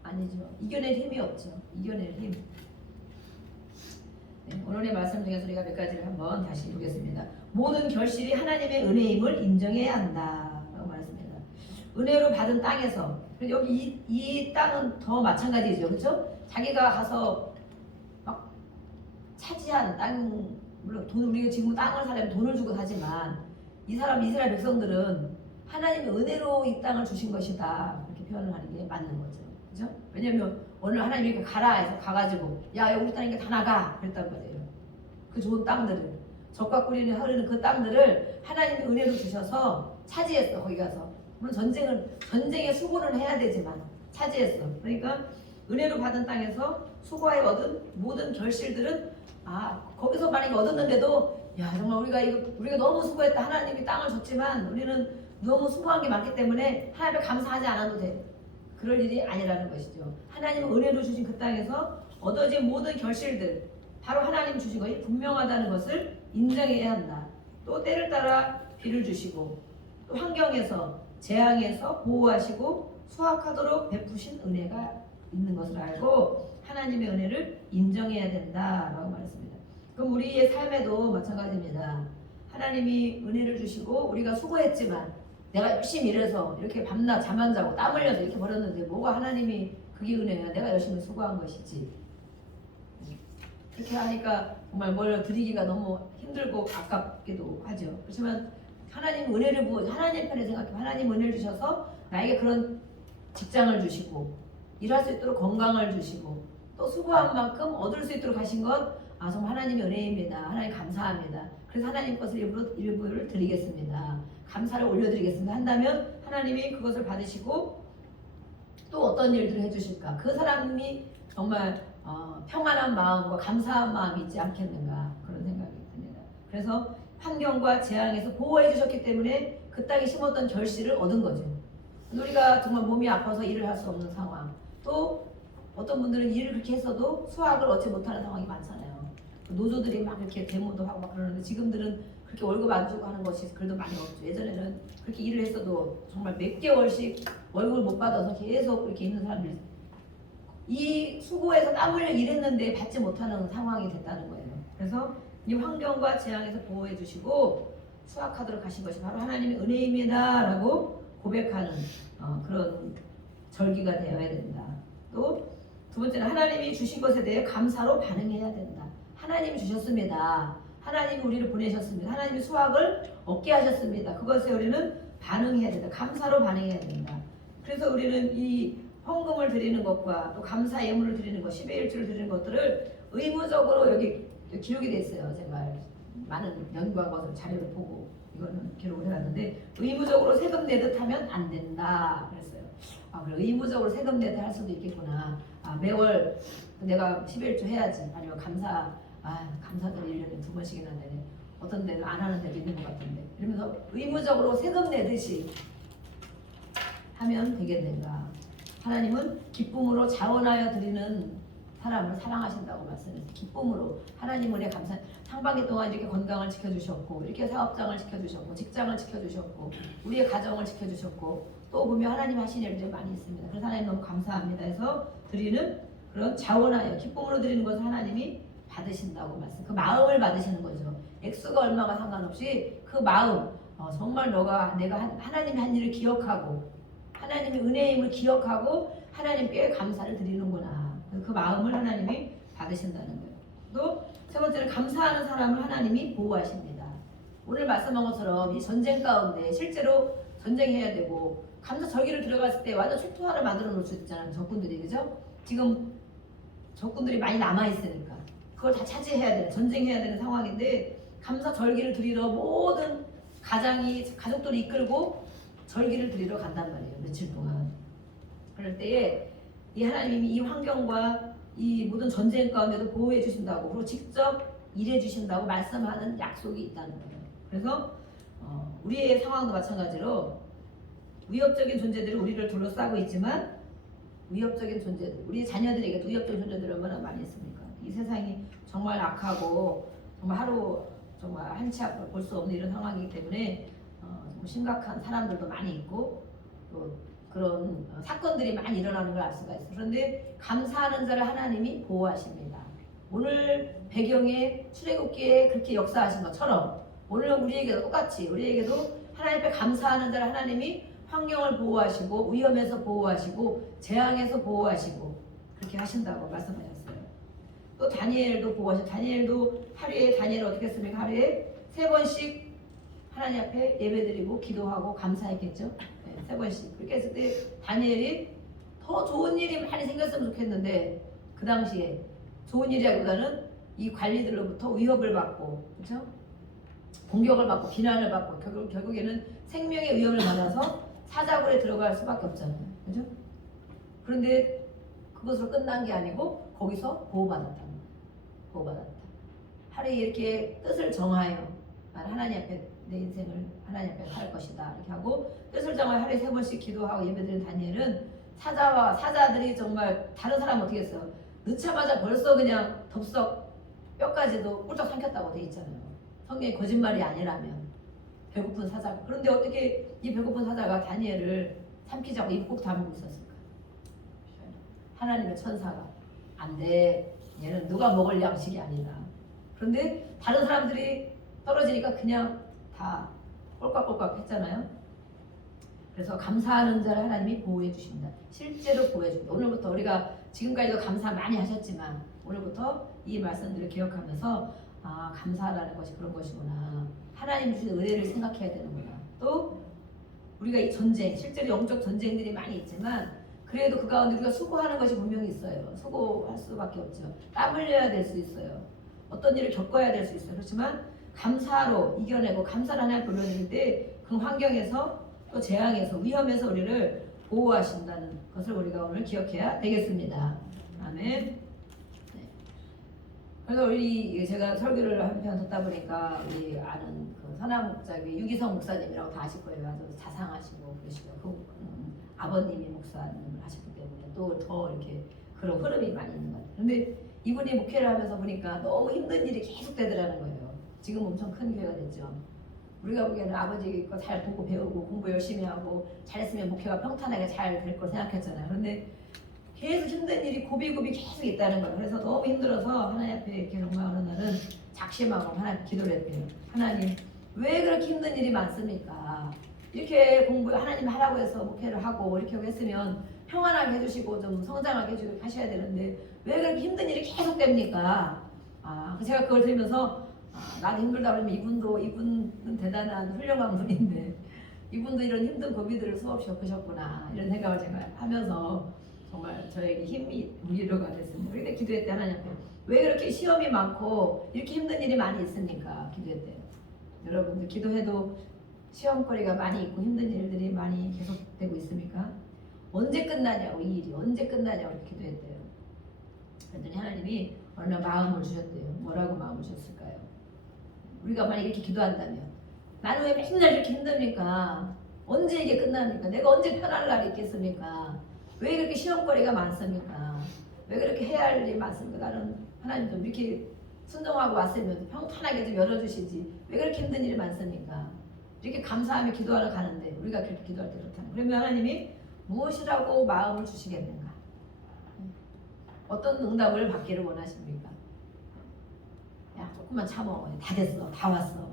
아니죠. 이겨낼 힘이 없죠. 이겨낼 힘. 네, 오늘의 말씀 중에서 우리가 몇 가지를 한번 다시 보겠습니다. 모든 결실이 하나님의 은혜임을 인정해야 한다라고 말했습니다. 은혜로 받은 땅에서 여기 이 땅은 더 마찬가지죠, 그렇죠? 자기가 가서 막 차지한 땅, 물론 돈 우리가 지금 땅을 사려면 돈을 주고 사지만 이 사람 이스라엘 백성들은 하나님의 은혜로 이 땅을 주신 것이다 이렇게 표현을 하는 게 맞는 거죠, 그렇죠? 왜냐하면 오늘 하나님이 가라 해서 가가지고 야 여기 우리 땅이니까 다 나가 그랬단 말이에요. 그 좋은 땅들을 적과 꿀이 흐르는 그 땅들을 하나님이 은혜로 주셔서 차지했어. 거기 가서 물론 전쟁에 수고는 해야 되지만 차지했어. 그러니까 은혜로 받은 땅에서 수고하여 얻은 모든 결실들은 거기서 만약에 얻었는데도 야 정말 우리가 너무 수고했다. 하나님이 땅을 줬지만 우리는 너무 수고한 게 많기 때문에 하나님께 감사하지 않아도 돼. 그럴 일이 아니라는 것이죠. 하나님은 은혜로 주신 그 땅에서 얻어진 모든 결실들 바로 하나님 주신 것이 분명하다는 것을 인정해야 한다. 또 때를 따라 비를 주시고 또 환경에서 재앙에서 보호하시고 수확하도록 베푸신 은혜가 있는 것을 알고 하나님의 은혜를 인정해야 된다라고 말했습니다. 그럼 우리의 삶에도 마찬가지입니다. 하나님이 은혜를 주시고 우리가 수고했지만 내가 열심히 일해서 이렇게 밤낮 잠 안 자고 땀 흘려서 이렇게 벌었는데 뭐가 하나님이 그게 은혜야. 내가 열심히 수고한 것이지. 그렇게 하니까 정말 뭘 드리기가 너무 힘들고 아깝기도 하죠. 그렇지만 하나님 은혜를 하나님 편에 생각해. 하나님 은혜를 주셔서 나에게 그런 직장을 주시고 일할 수 있도록 건강을 주시고 또 수고한 만큼 얻을 수 있도록 하신 것 정말 하나님의 은혜입니다. 하나님 감사합니다. 그래서 하나님 것을 일부를 드리겠습니다. 감사를 올려드리겠습니다. 한다면 하나님이 그것을 받으시고 또 어떤 일들을 해주실까? 그 사람이 정말 평안한 마음과 감사한 마음이 있지 않겠는가 그런 생각이 듭니다. 그래서 환경과 재앙에서 보호해 주셨기 때문에 그 땅에 심었던 결실을 얻은 거죠. 우리가 정말 몸이 아파서 일을 할 수 없는 상황, 또 어떤 분들은 일을 그렇게 했어도 수확을 얻지 못하는 상황이 많잖아요. 노조들이 막 이렇게 데모도 하고 막 그러는데 지금들은 그렇게 월급 안 주고 하는 것이 그래도 많이 없죠. 예전에는 그렇게 일을 했어도 정말 몇 개월씩 월급을 못 받아서 계속 이렇게 있는 사람들, 이 수고해서 땀 흘려 일했는데 받지 못하는 상황이 됐다는 거예요. 그래서 이 환경과 재앙에서 보호해 주시고 수확하도록 하신 것이 바로 하나님의 은혜입니다라고 고백하는 그런 절기가 되어야 된다. 또 두 번째는 하나님이 주신 것에 대해 감사로 반응해야 된다. 하나님이 주셨습니다. 하나님이 우리를 보내셨습니다. 하나님이 수확을 얻게 하셨습니다. 그것에 우리는 반응해야 된다. 감사로 반응해야 된다. 그래서 우리는 이 헌금을 드리는 것과 또 감사 예물을 드리는 것, 10의 1조를 드리는 것들을 의무적으로 여기 기록이 돼 있어요. 제가 많은 연구한 것을 자료를 보고 이거는 기록을 해놨는데 의무적으로 세금 내듯 하면 안 된다 그랬어요. 그래 의무적으로 세금 내듯 할 수도 있겠구나. 매월 내가 11조 해야지. 아니면 감사들이 1년에 2번씩이나 되네. 어떤 데는 안 하는 데도 있는 것 같은데. 이러면서 의무적으로 세금 내듯이 하면 되겠는가. 하나님은 기쁨으로 자원하여 드리는 사람을 사랑하신다고 말씀했어요. 기쁨으로 하나님 은혜 감사. 상반기 동안 이렇게 건강을 지켜주셨고 이렇게 사업장을 지켜주셨고 직장을 지켜주셨고 우리의 가정을 지켜주셨고 또 보면 하나님 하신 일들이 많이 있습니다. 그래서 하나님 너무 감사합니다 해서 드리는 그런 자원하여 기쁨으로 드리는 것을 하나님이 받으신다고 말씀. 그 마음을 받으시는 거죠. 액수가 얼마가 상관없이 그 마음 정말 내가 하나님이 한 일을 기억하고 하나님의 은혜임을 기억하고 하나님께 감사를 드리는구나. 그 마음을 하나님이 받으신다는 거예요. 또 세 번째는 감사하는 사람을 하나님이 보호하십니다. 오늘 말씀한 것처럼 이 전쟁 가운데 실제로 전쟁해야 되고 감사 절기를 들어갔을 때 완전 초토화를 만들어 놓을 수 있잖아요. 적군들이. 그죠? 지금 적군들이 많이 남아있으니까 그걸 다 차지해야 되는 전쟁해야 되는 상황인데 감사 절기를 드리러 모든 가족들이 이끌고 절기를 드리러 간단 말이에요. 며칠 동안. 그럴 때에 이 하나님이 이 환경과 이 모든 전쟁 가운데도 보호해 주신다고 그리고 직접 일해 주신다고 말씀하는 약속이 있다는 거예요. 그래서 우리의 상황도 마찬가지로 위협적인 존재들이 우리를 둘러싸고 있지만 위협적인 존재들, 우리 자녀들에게도 위협적인 존재들이 얼마나 많이 있습니까? 이 세상이 정말 악하고 정말 하루 정말 한치 앞을 볼 수 없는 이런 상황이기 때문에 심각한 사람들도 많이 있고 또 그런 사건들이 많이 일어나는 걸 알 수가 있어요. 그런데 감사하는 자를 하나님이 보호하십니다. 오늘 배경에 출애굽기에 그렇게 역사하신 것처럼 오늘 우리에게도 똑같이 우리에게도 하나님 앞에 감사하는 자를 하나님이 환경을 보호하시고 위험에서 보호하시고 재앙에서 보호하시고 그렇게 하신다고 말씀하셨어요. 또 다니엘도 보호하셨어요. 다니엘도 다니엘을 어떻게 했습니까? 하루에 3번씩 하나님 앞에 예배드리고 기도하고 감사했겠죠. 네, 3번씩. 그렇게 했을 때 다니엘이 더 좋은 일이 많이 생겼으면 좋겠는데 그 당시에 좋은 일이라기보다는 이 관리들로부터 위협을 받고 그렇죠? 공격을 받고 비난을 받고 결국에는 생명의 위험을 받아서 사자굴에 들어갈 수밖에 없잖아요. 그죠? 그런데 그것으로 끝난 게 아니고 거기서 보호받았다. 하루에 이렇게 뜻을 정하여 나는 하나님 앞에 내 인생을 하나님 앞에 살 것이다 이렇게 하고 뜻을 정하여 하루에 3번씩 기도하고 예배드리는 다니엘은 사자들이 정말 다른 사람 어떻게 했어요? 넣자마자 벌써 그냥 덥석 뼈까지도 꿀쩍 삼켰다고 돼 있잖아요. 성경이 거짓말이 아니라면 배고픈 사자. 그런데 어떻게 이 배고픈 사자가 다니엘을 삼키자고 입 꼭 다물고 있었을까? 하나님의 천사가 안 돼. 얘는 누가 먹을 양식이 아니다. 그런데 다른 사람들이 떨어지니까 그냥 다 꼴깍꼴깍 했잖아요. 그래서 감사하는 자를 하나님이 보호해 주십니다. 실제로 보호해 줍니다. 오늘부터 우리가 지금까지도 감사 많이 하셨지만 오늘부터 이 말씀들을 기억하면서 감사라는 것이 그런 것이구나. 하나님 주신 은혜를 생각해야 되는구나. 또 우리가 이 전쟁, 실제로 영적 전쟁들이 많이 있지만 그래도 그 가운데 우리가 수고하는 것이 분명히 있어요. 수고할 수밖에 없죠. 땀 흘려야 될 수 있어요. 어떤 일을 겪어야 될 수 있어요. 그렇지만 감사로 이겨내고 감사를 하나님 불러드릴 때 그 환경에서 또 재앙에서 위험에서 우리를 보호하신다는 것을 우리가 오늘 기억해야 되겠습니다. 아멘. 네. 그래서 제가 설교를 한 편 듣다 보니까 우리 아는 그 선암목자기 유기성 목사님이라고 다 아실 거예요. 아주 자상하시고 그러시고 아버님이 목사님을 하셨기 때문에 또 더 이렇게 그런 흐름이 많이 있는 것 같아요. 근데 이분이 목회를 하면서 보니까 너무 힘든 일이 계속 되더라는 거예요. 지금 엄청 큰 교회가 됐죠. 우리가 보기에는 아버지 거 잘 보고 배우고 공부 열심히 하고 잘했으면 목표가 평탄하게 잘 될 거 생각했잖아요. 그런데 계속 힘든 일이 고비고비 계속 있다는 거예요. 그래서 너무 힘들어서 하나님 앞에 이렇게 정말 어느 날은 작심하고 하나님 기도를 했대요. 하나님 왜 그렇게 힘든 일이 많습니까? 이렇게 공부 하나님 하라고 해서 목회를 하고 이렇게 했으면 평안하게 해주시고 좀 성장하게 하셔야 되는데 왜 그렇게 힘든 일이 계속 됩니까? 제가 그걸 들으면서 나도 힘들다 그러면 이분은 대단한 훌륭한 분인데 이분도 이런 힘든 고비들을 수없이 겪으셨구나 이런 생각을 제가 하면서 정말 저에게 힘이 위로가 됐습니다. 그런데 기도했대 하나님 앞에 왜 그렇게 시험이 많고 이렇게 힘든 일이 많이 있습니까? 기도했대요. 여러분들 기도해도 시험거리가 많이 있고 힘든 일들이 많이 계속되고 있습니까? 언제 끝나냐고 이 일이 언제 끝나냐고 이렇게 기도했대요. 그랬더니 하나님이 어느 날 마음을 주셨대요. 뭐라고 마음을 주셨을까요? 우리가 만약 이렇게 기도한다면 나는 왜 맨날 이렇게 힘듭니까? 언제 이게 끝납니까? 내가 언제 편할 날이 있겠습니까? 왜 그렇게 시험거리가 많습니까? 왜 그렇게 해야 할 일이 많습니까? 나는 하나님 좀 이렇게 순종하고 왔으면 평탄하게 좀 열어주시지 왜 그렇게 힘든 일이 많습니까? 이렇게 감사하며 기도하러 가는데 우리가 그렇게 기도할 때 그렇다는 그러면 하나님이 무엇이라고 마음을 주시겠는가? 어떤 응답을 받기를 원하십니까? 야 조금만 참어 다 됐어 다 왔어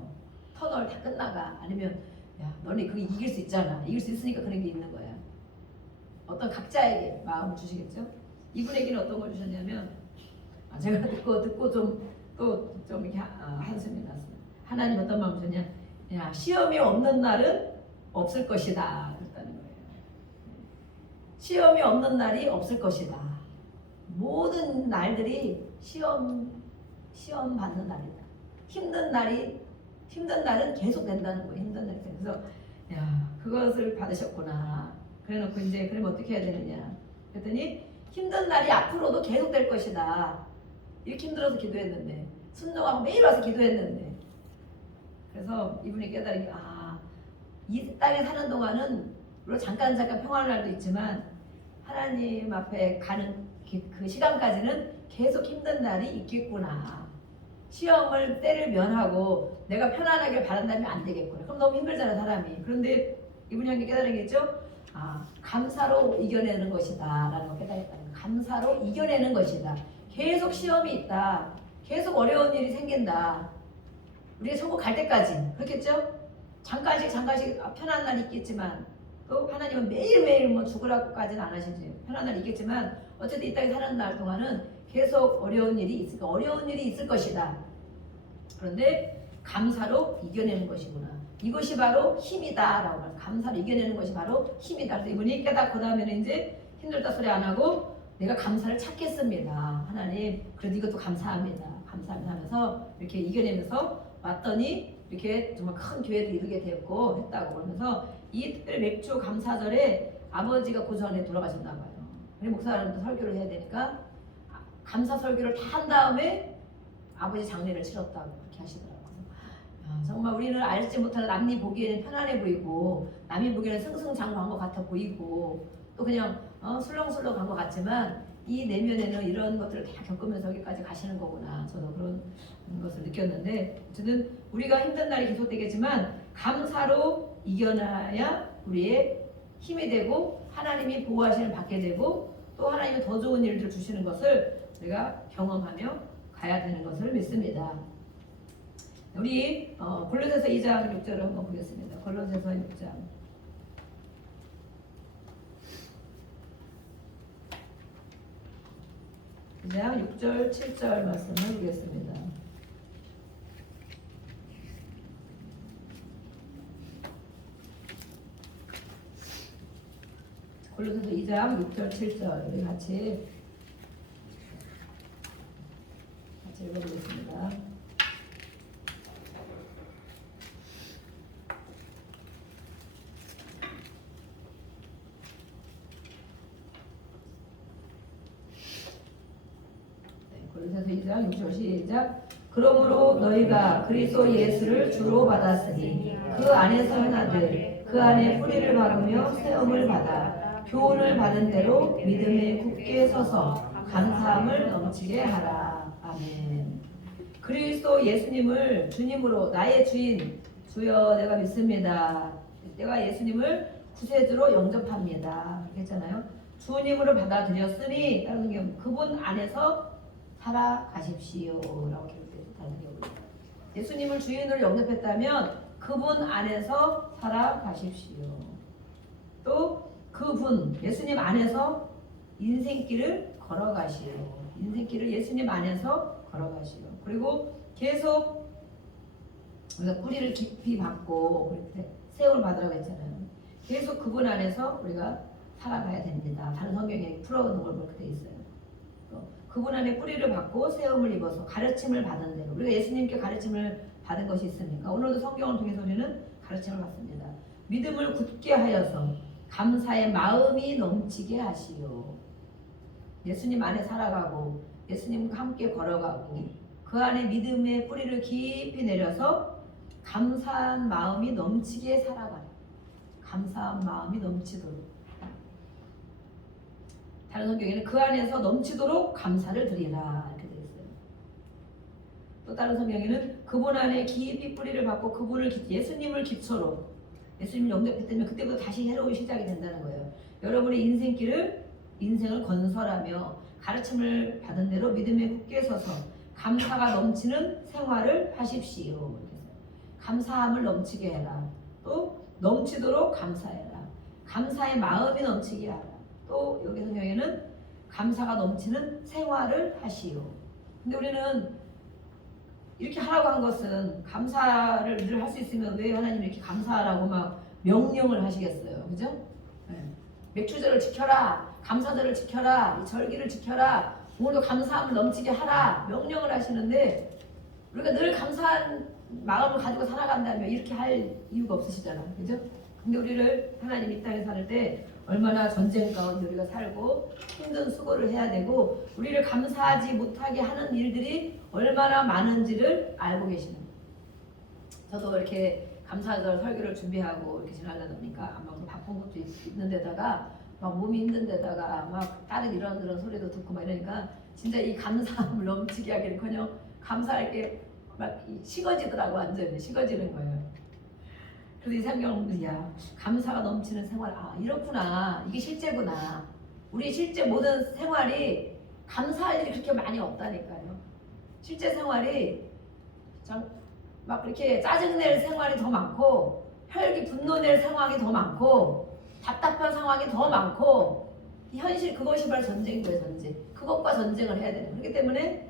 터널 다 끝나가 아니면 야 너네 그거 이길 수 있잖아 이길 수 있으니까 그런 게 있는 거야. 어떤 각자에게 마음을 주시겠죠? 이분에게는 어떤 걸 주셨냐면 제가 듣고 좀 이렇게 한숨이 났어요. 하나님 어떤 마음 주셨냐? 야 시험이 없는 날은 없을 것이다 그랬다는 거예요. 시험이 없는 날이 없을 것이다. 모든 날들이 시험 받는 날이다. 힘든 날은 계속 된다는 거예요. 힘든 날이. 그래서 야 그것을 받으셨구나. 그래놓고 이제 그러면 어떻게 해야 되느냐? 그랬더니 힘든 날이 앞으로도 계속 될 것이다. 이렇게 힘들어서 기도했는데 순종하고 매일 와서 기도했는데 그래서 이분이 깨달은 게 이 땅에 사는 동안은 물론 잠깐 평안할 날도 있지만 하나님 앞에 가는 그 시간까지는 계속 힘든 날이 있겠구나. 시험을 때를 면하고 내가 편안하게 바란다면 안 되겠구나. 그럼 너무 힘들잖아 사람이. 그런데 이분이 한 게 깨달은 게 있죠? 감사로 이겨내는 것이다 라는 걸 깨달았다는 거예요. 감사로 이겨내는 것이다. 계속 시험이 있다. 계속 어려운 일이 생긴다. 우리가 천국 갈 때까지 그렇겠죠? 잠깐씩 편한 날이 있겠지만 또 하나님은 매일매일 죽으라고까지는 안 하시지. 편한 날이 있겠지만 어쨌든 이 땅에 사는 날 동안은 계속 어려운 일이 있을 것이다. 그런데 감사로 이겨내는 것이구나. 이것이 바로 힘이다 라고 말해요. 감사로 이겨내는 것이 바로 힘이다. 그래서 이분이 깨닫고 나면 이제 힘들다 소리 안 하고 내가 감사를 찾겠습니다. 하나님 그래도 이것도 감사합니다. 하면서 이렇게 이겨내면서 왔더니 이렇게 정말 큰 교회도 이루게 되었고 했다고 그러면서 이 특별 맥주 감사절에 아버지가 그 전에 돌아가셨나 봐요. 목사님도 설교를 해야 되니까 감사 설교를 다 한 다음에 아버지 장례를 치렀다고 그렇게 하시더라고요. 정말 우리는 알지 못하는 남이 보기에는 편안해 보이고 남이 보기에는 승승장구한 것 같아 보이고 또 그냥 술렁술렁 간 것 같지만 이 내면에는 이런 것들을 다 겪으면서 여기까지 가시는 거구나. 저도 그런 것을 느꼈는데 어쨌든 우리가 힘든 날이 계속되겠지만 감사로 이겨나야 우리의 힘이 되고 하나님이 보호하시는 받게 되고 또 하나님이 더 좋은 일들을 주시는 것을 우리가 경험하며 가야 되는 것을 믿습니다. 우리 골로새서 2장 6절을 한번 보겠습니다. 골로새서 6장 6절 7절 말씀을 보겠습니다. 골로새서 2장 6절 7절 우리 같이 읽어보겠습니다. 골로새서 2장 6절 시작. 그러므로 너희가 그리스도 예수를 주로 받았으니 그 안에서 행하되 그 안에 뿌리를 박으며 세움을 받아 교훈을 받은 대로 믿음에 굳게 서서 감사함을 넘치게 하라. 아멘. 그리스도 예수님을 주님으로 나의 주인 주여 내가 믿습니다. 내가 예수님을 구세주로 영접합니다. 이렇게 했잖아요. 주님으로 받아들였으니 다른 경우 그분 안에서 살아가십시오 라고 기록되어 있습니다. 예수님을 주인으로 영접했다면 그분 안에서 살아가십시오. 또 그분 예수님 안에서 인생길을 걸어가시오. 인생길을 예수님 안에서 걸어가시오. 그리고 계속 우리가 뿌리를 깊이 받고 세움을 받으라고 했잖아요. 계속 그분 안에서 우리가 살아가야 됩니다. 다른 성경에 풀어놓은 걸 그렇게 돼 있어요. 그분 안에 뿌리를 받고 세움을 입어서 가르침을 받은 대로 우리가 예수님께 가르침을 받은 것이 있습니까? 오늘도 성경을 통해서 우리는 가르침을 받습니다. 믿음을 굳게 하여서 감사의 마음이 넘치게 하시오. 예수님 안에 살아가고 예수님과 함께 걸어가고 그 안에 믿음의 뿌리를 깊이 내려서 감사한 마음이 넘치게 살아가라. 감사한 마음이 넘치도록. 다른 성경에는 그 안에서 넘치도록 감사를 드리라 이렇게 되어 있어요. 또 다른 성경에는 그분 안에 깊이 뿌리를 받고 그분을 예수님을 기초로 예수님을 영접했다면 그때부터 다시 새로운 시작이 된다는 거예요. 여러분의 인생을 건설하며 가르침을 받은 대로 믿음에 굳게 서서 감사가 넘치는 생활을 하십시오. 감사함을 넘치게 해라. 또 넘치도록 감사해라. 감사의 마음이 넘치게 하라. 또 여기 성경에는 감사가 넘치는 생활을 하시오. 근데 우리는 이렇게 하라고 한 것은 감사를 늘 할 수 있으면 왜 하나님이 이렇게 감사하라고 막 명령을 하시겠어요. 그죠? 네. 맥주절을 지켜라. 감사절을 지켜라. 절기를 지켜라. 오늘도 감사함을 넘치게 하라. 명령을 하시는데 우리가 늘 감사한 마음을 가지고 살아간다면 이렇게 할 이유가 없으시잖아. 그죠? 근데 우리를 하나님 이 땅에 살 때 얼마나 전쟁 가운데 우리가 살고 힘든 수고를 해야 되고 우리를 감사하지 못하게 하는 일들이 얼마나 많은지를 알고 계시는 거예요. 저도 이렇게 감사절 설교를 준비하고 이렇게 지나다 보니까 아마 바쁜 것도 있는 데다가 막 몸이 힘든 데다가 막 다른 이런 소리도 듣고 막 이러니까 진짜 이 감사함을 넘치게 하기는커녕 감사할 게 막 식어지더라고. 완전히 식어지는 거예요. 그래서 이 성경은 야 감사가 넘치는 생활 이렇구나. 이게 실제구나. 우리 실제 모든 생활이 감사할 일이 그렇게 많이 없다니까요. 실제 생활이 막 그렇게 짜증낼 생활이 더 많고 혈기 분노낼 상황이 더 많고 답답한 상황이 더 많고 현실 그것이 바로 전쟁인 거예요. 전쟁. 그것과 전쟁을 해야 되는. 그렇기 때문에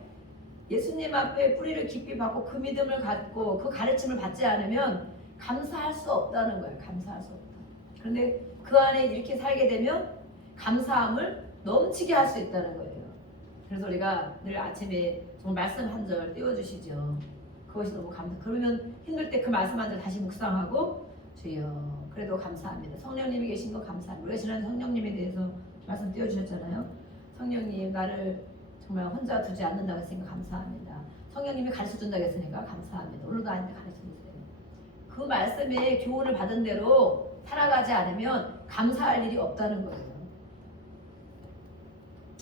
예수님 앞에 뿌리를 깊이 받고 그 믿음을 갖고 그 가르침을 받지 않으면 감사할 수 없다는 거예요. 감사할 수 없다. 그런데 그 안에 이렇게 살게 되면 감사함을 넘치게 할 수 있다는 거예요. 그래서 우리가 늘 아침에 정말 말씀 한 절 띄워주시죠. 그것이 너무 그러면 힘들 때 그 말씀 한 절 다시 묵상하고 주여 그래도 감사합니다. 성령님이 계신 거 감사합니다. 우리가 지난 성령님에 대해서 말씀 띄워주셨잖아요. 성령님 나를 정말 혼자 두지 않는다고 했으니까 감사합니다. 성령님이 가르쳐준다고 했으니까 감사합니다. 오늘도 나한테 가르쳐주세요. 그 말씀에 교훈을 받은 대로 살아가지 않으면 감사할 일이 없다는 거예요.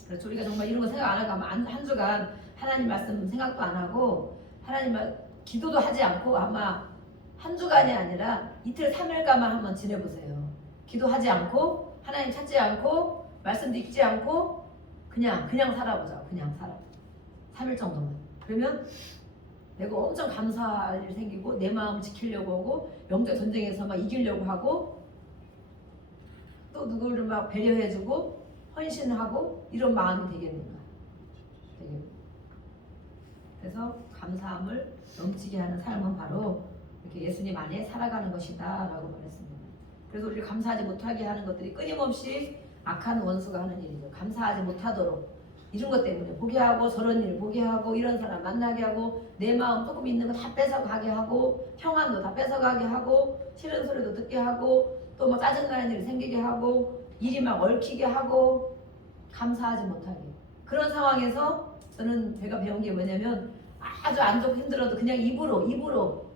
그래서 우리가 정말 이런 거 생각 안 하고 한 주간 하나님 말씀 생각도 안 하고 하나님 기도도 하지 않고 아마 한 주간이 아니라 이틀 3일간만 한번 지내보세요. 기도하지 않고 하나님 찾지 않고 말씀도 읽지 않고 그냥 살아보자. 그냥 살아. 3일 정도만. 그러면 내가 엄청 감사할 일이 생기고 내 마음 지키려고 하고 영적 전쟁에서 막 이기려고 하고 또 누구를 막 배려해주고 헌신하고 이런 마음이 되겠는가. 그래서 감사함을 넘치게 하는 삶은 바로 이렇게 예수님 안에 살아가는 것이다 라고 말했습니다. 그래서 우리를 감사하지 못하게 하는 것들이 끊임없이 악한 원수가 하는 일이죠. 감사하지 못하도록 이런 것 때문에 보게 하고 저런 일 보게 하고 이런 사람 만나게 하고 내 마음 조금 있는 거 다 뺏어가게 하고 평안도 다 뺏어가게 하고 싫은 소리도 듣게 하고 또 뭐 짜증나는 일이 생기게 하고 일이 막 얽히게 하고 감사하지 못하게 그런 상황에서 저는 제가 배운 게 뭐냐면 아주 안 좋고 힘들어도 그냥 입으로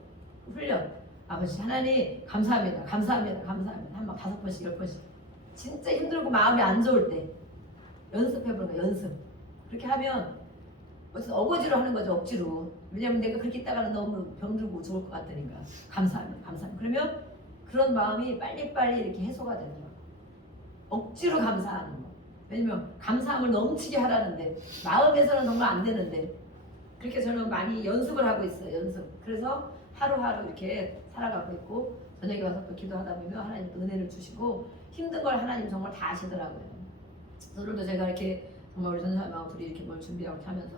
훈련. 아버지 하나님 감사합니다. 감사합니다. 한 5번씩 10번씩 진짜 힘들고 마음이 안 좋을 때 연습해보는 거예요. 연습. 그렇게 하면 어쨌든 어거지로 하는 거죠. 억지로. 왜냐면 내가 그렇게 있다가는 너무 병들고 죽을 것 같으니까. 감사합니다. 그러면 그런 마음이 빨리빨리 이렇게 해소가 되더라고요. 억지로 감사하는 거. 왜냐면 감사함을 넘치게 하라는데 마음에서는 정말 안 되는데 그렇게 저는 많이 연습을 하고 있어요. 연습. 그래서 하루하루 이렇게 살아가고 있고 저녁에 와서 또 기도하다 보면 하나님 또 은혜를 주시고 힘든 걸 하나님 정말 다 아시더라고요. 오늘도 제가 이렇게 정말 우리 전사님하고 둘이 이렇게 뭘 준비하고 하면서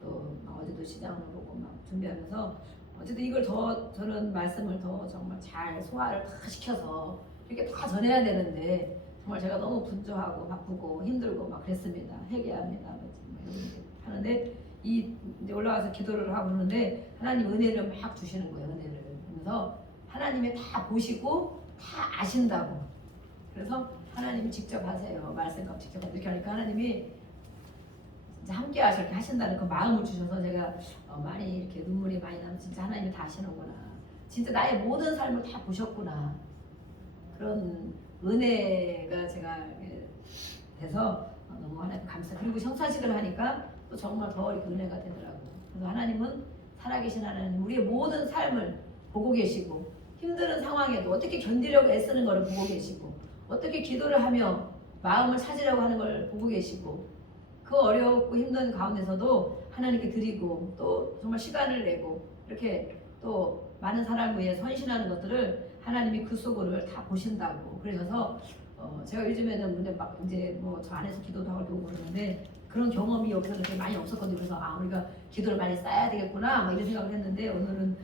또 어제도 시장을 보고 막 준비하면서 어쨌든 이걸 더 저는 말씀을 더 정말 잘 소화를 다 시켜서 이렇게 다 전해야 되는데 정말 제가 너무 분주하고 바쁘고 힘들고 막 그랬습니다. 회개합니다. 하는데 이 이제 올라가서 기도를 하고 그러는데 하나님 은혜를 막 주시는 거예요. 은혜를. 그래서 하나님이 다 보시고 다 아신다고. 그래서 하나님이 직접 하세요. 말씀과 직접 이렇게 하니까 하나님이 진짜 함께 하신다는 그 마음을 주셔서 제가 많이 이렇게 눈물이 많이 나면 진짜 하나님이 다 아시는구나. 진짜 나의 모든 삶을 다 보셨구나. 그런 은혜가 제가 돼서 너무 하나님 감사. 그리고 성사식을 하니까 또 정말 더 이렇게 은혜가 되더라고요. 그래서 하나님은 살아계신 하나님, 우리의 모든 삶을 보고 계시고 힘든 상황에도 어떻게 견디려고 애쓰는 것을 보고 계시고 어떻게 기도를 하며 마음을 찾으려고 하는 걸 보고 계시고 그 어렵고 힘든 가운데서도 하나님께 드리고 또 정말 시간을 내고 이렇게 또 많은 사람을 위해 헌신하는 것들을 하나님이 그 속을 다 보신다고. 그러셔서 제가 요즘에는 근데 막 이제 뭐 저 안에서 기도도 하고 그러는데 그런 경험이 여기서 그렇게 많이 없었거든요. 그래서 우리가 기도를 많이 쌓아야 되겠구나 막 이런 생각을 했는데 오늘은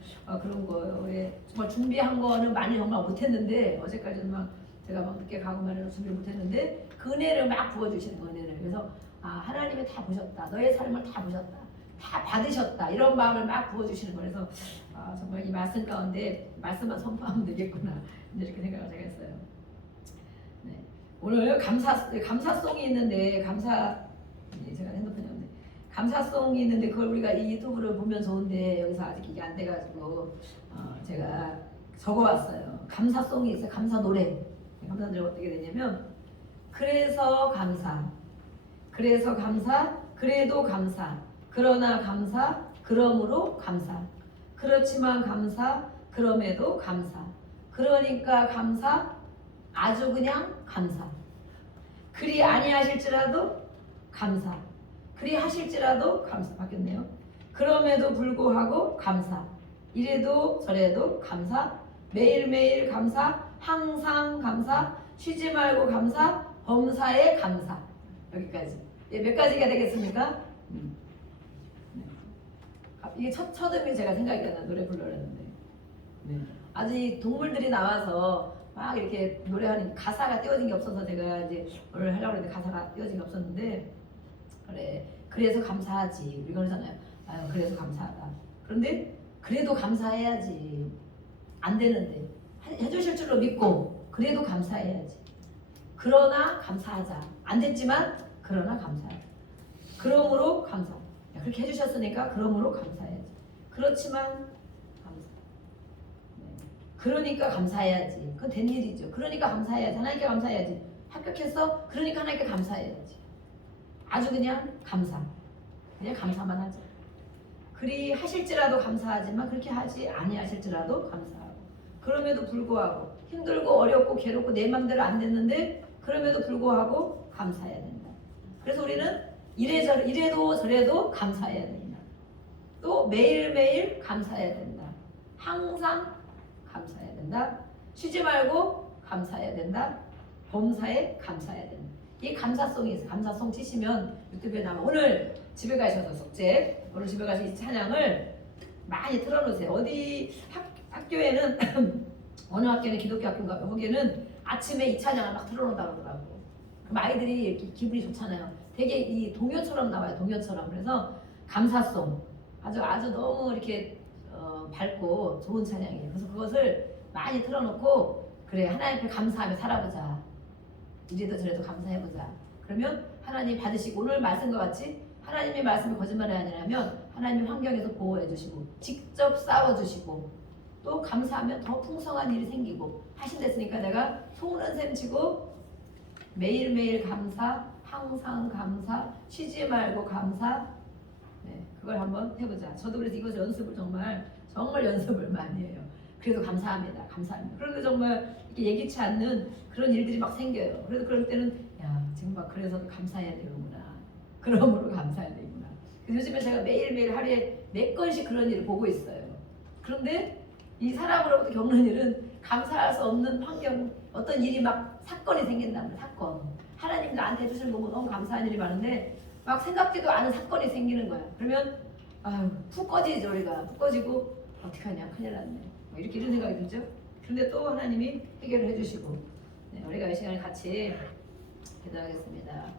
그런 거에 정말 준비한 거는 많이 정말 못했는데 어제까지는 막 제가 막 늦게 가고 말해서 준비 못했는데 그 은혜를 막 부어주시는 거 은혜를. 그래서 하나님이 다 보셨다. 너의 삶을 다 보셨다. 다 받으셨다. 이런 마음을 막 부어주시는 거. 그래서 정말 이 말씀 가운데 말씀만 선포하면 되겠구나 이렇게 생각을 제가 했어요. 네. 오늘 감사송이 있는데 제가 핸드폰이 없네. 감사송이 있는데 그걸 우리가 이 유튜브를 보면 좋은데 여기서 아직 이게 안 돼가지고 제가 적어왔어요. 감사송이 있어요. 감사 노래. 감사 노래 어떻게 되냐면 그래서 감사, 그래서 감사, 그래도 감사, 그러나 감사, 그러므로 감사, 그렇지만 감사, 그럼에도 감사, 그러니까 감사, 아주 그냥 감사, 그리 아니하실지라도 감사, 그리 하실지라도 감사. 바뀌었네요. 그럼에도 불구하고 감사, 이래도 저래도 감사, 매일매일 감사, 항상 감사, 쉬지 말고 감사, 범사에 감사. 여기까지. 몇 가지가 되겠습니까? 이게 첫 음이 제가 생각이 안 나. 노래 부르려는데 아직 동물들이 나와서 막 이렇게 노래하는 가사가 띄워진 게 없어서 제가 이제 오늘 하려고 했는데 가사가 띄워진 게 없었는데 그래서 감사하지. 우리가 그러잖아요. 그래서 감사하다. 그런데 그래도 감사해야지. 안 되는데 해주실 줄로 믿고 그래도 감사해야지. 그러나 감사하자. 안 됐지만 그러나 감사하자. 그러므로 감사. 그렇게 해주셨으니까 그러므로 감사해야지. 그렇지만 감사. 그러니까 감사해야지. 그건 된 일이죠. 그러니까 감사해야지. 하나님께 감사해야지. 합격했어? 그러니까 하나님께 감사해야지. 아주 그냥 감사. 그냥 감사만 하자. 그리 하실지라도 감사하지만 그렇게 하지 아니하실지라도 감사하고 그럼에도 불구하고 힘들고 어렵고 괴롭고 내 맘대로 안 됐는데 그럼에도 불구하고 감사해야 된다. 그래서 우리는 이래도 저래도 감사해야 된다. 또 매일매일 감사해야 된다. 항상 감사해야 된다. 쉬지 말고 감사해야 된다. 범사에 감사해야 된다. 이 감사송이 있어요. 감사송 치시면 유튜브에 나와. 오늘 집에 가셔서 숙제 오늘 집에 가서 이 찬양을 많이 틀어놓으세요. 어디 학교에는 어느 학교는 기독교 학교인가 거기는 아침에 이 찬양을 막 틀어놓는다고 그러더라고. 그럼 아이들이 이렇게 기분이 좋잖아요. 되게 이 동요처럼 나와요. 동요처럼. 그래서 감사송 아주 너무 이렇게 밝고 좋은 찬양이에요. 그래서 그것을 많이 틀어놓고 그래 하나님 앞에 감사하며 살아보자. 이래도 저래도 감사해보자. 그러면 하나님 받으시고 오늘 말씀과 같이 하나님의 말씀이 거짓말이 아니라면 하나님 환경에서 보호해주시고 직접 싸워주시고 또 감사하면 더 풍성한 일이 생기고 하신댔으니까 내가 소문은 셈치고 매일매일 감사, 항상 감사, 쉬지 말고 감사, 그걸 한번 해보자. 저도 그래서 이것을 연습을 정말 연습을 많이 해요. 그래도 감사합니다. 감사합니다. 그런데 정말 이렇게 예기치 않는 그런 일들이 막 생겨요. 그래서 그럴 때는 야 지금 막 그래서 감사해야 되는구나. 그러므로 감사해야 되구나. 그래서 요즘에 제가 매일매일 하루에 몇 건씩 그런 일을 보고 있어요. 그런데 이 사람으로부터 겪는 일은 감사할 수 없는 환경, 어떤 일이 막 사건이 생긴다면 사건. 하나님 나한테 해주시는 거 너무 감사한 일이 많은데 막 생각지도 않은 사건이 생기는 거야. 그러면 아유 푹 꺼지죠 우리가. 푹 꺼지고 어떡하냐 큰일 났네. 뭐 이렇게 이런 생각이 들죠. 그런데 또 하나님이 해결을 해주시고 우리가 이 시간에 같이 기도하겠습니다.